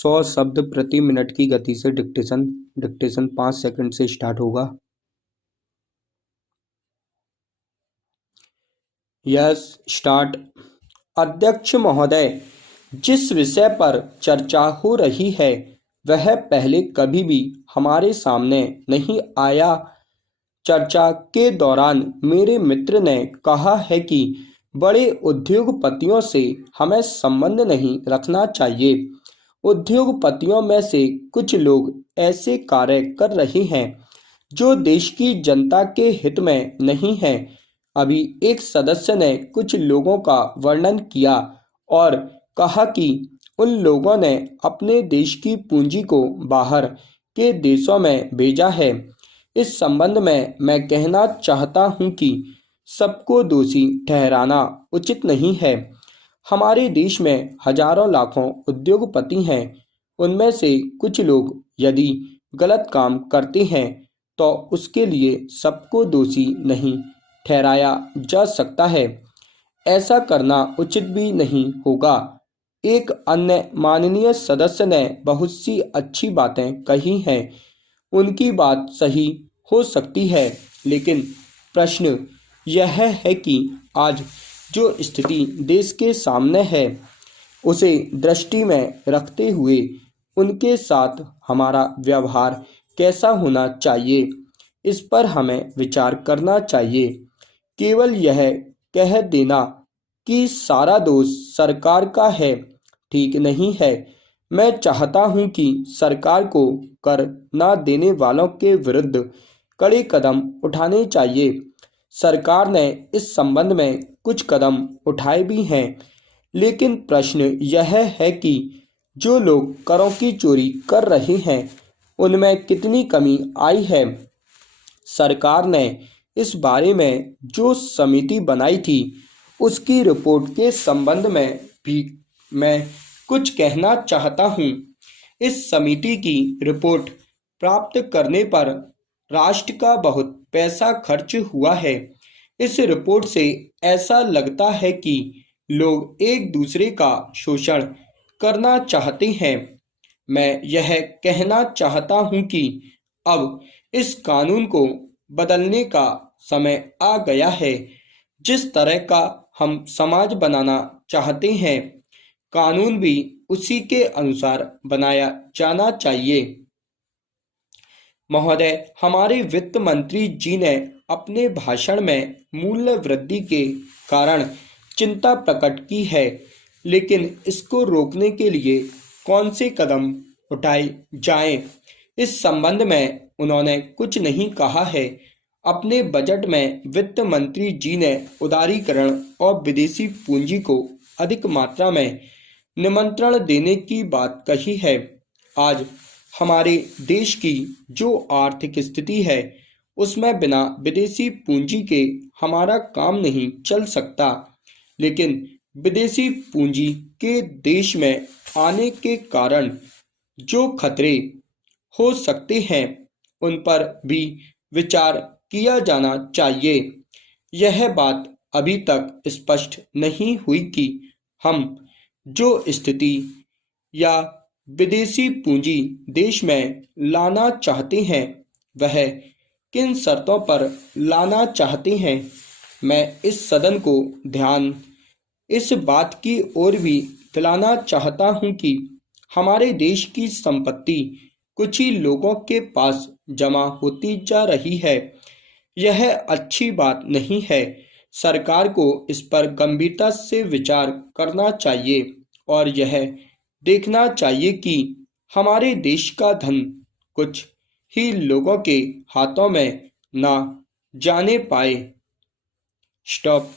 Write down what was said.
100 शब्द प्रति मिनट की गति से डिक्टेशन डिक्टेशन 5 सेकंड से स्टार्ट होगा। Yes, start. अध्यक्ष महोदय, जिस विषय पर चर्चा हो रही है वह पहले कभी भी हमारे सामने नहीं आया। चर्चा के दौरान मेरे मित्र ने कहा है कि बड़े उद्योगपतियों से हमें संबंध नहीं रखना चाहिए। उद्योगपतियों में से कुछ लोग ऐसे कार्य कर रहे हैं जो देश की जनता के हित में नहीं है। अभी एक सदस्य ने कुछ लोगों का वर्णन किया और कहा कि उन लोगों ने अपने देश की पूंजी को बाहर के देशों में भेजा है। इस संबंध में मैं कहना चाहता हूं कि सबको दोषी ठहराना उचित नहीं है। हमारे देश में हजारों लाखों उद्योगपति हैं। उनमें से कुछ लोग यदि गलत काम करते हैं तो उसके लिए सबको दोषी नहीं ठहराया जा सकता है। ऐसा करना उचित भी नहीं होगा। एक अन्य माननीय सदस्य ने बहुत सी अच्छी बातें कही हैं। उनकी बात सही हो सकती है, लेकिन प्रश्न यह है कि आज जो स्थिति देश के सामने है उसे दृष्टि में रखते हुए उनके साथ हमारा व्यवहार कैसा होना चाहिए, इस पर हमें विचार करना चाहिए। केवल यह कह देना कि सारा दोष सरकार का है ठीक नहीं है। मैं चाहता हूं कि सरकार को कर न देने वालों के विरुद्ध कड़े कदम उठाने चाहिए। सरकार ने इस संबंध में कुछ कदम उठाए भी हैं, लेकिन प्रश्न यह है कि जो लोग करों की चोरी कर रहे हैं उनमें कितनी कमी आई है। सरकार ने इस बारे में जो समिति बनाई थी उसकी रिपोर्ट के संबंध में भी मैं कुछ कहना चाहता हूं। इस समिति की रिपोर्ट प्राप्त करने पर राष्ट्र का बहुत पैसा खर्च हुआ है। इस रिपोर्ट से ऐसा लगता है कि लोग एक दूसरे का शोषण करना चाहते हैं। मैं यह कहना चाहता हूं कि अब इस कानून को बदलने का समय आ गया है। जिस तरह का हम समाज बनाना चाहते हैं, कानून भी उसी के अनुसार बनाया जाना चाहिए। महोदय, हमारे वित्त मंत्री जी ने अपने भाषण में मूल्य वृद्धि के कारण चिंता प्रकट की है, लेकिन इसको रोकने के लिए कौन से कदम उठाए जाएं, इस संबंध में उन्होंने कुछ नहीं कहा है। अपने बजट में वित्त मंत्री जी ने उदारीकरण और विदेशी पूंजी को अधिक मात्रा में निमंत्रण देने की बात कही है। आज हमारे देश की जो आर्थिक स्थिति है उसमें बिना विदेशी पूंजी के हमारा काम नहीं चल सकता, लेकिन विदेशी पूंजी के देश में आने के कारण जो खतरे हो सकते हैं उन पर भी विचार किया जाना चाहिए। यह बात अभी तक स्पष्ट नहीं हुई कि हम जो स्थिति या विदेशी पूंजी देश में लाना चाहते हैं वह किन शर्तों पर लाना चाहते हैं। मैं इस सदन को ध्यान इस बात की ओर भी दिलाना चाहता हूं कि हमारे देश की संपत्ति कुछ ही लोगों के पास जमा होती जा रही है। यह अच्छी बात नहीं है। सरकार को इस पर गंभीरता से विचार करना चाहिए और यह देखना चाहिए कि हमारे देश का धन कुछ ही लोगों के हाथों में ना जाने पाए। स्टॉप।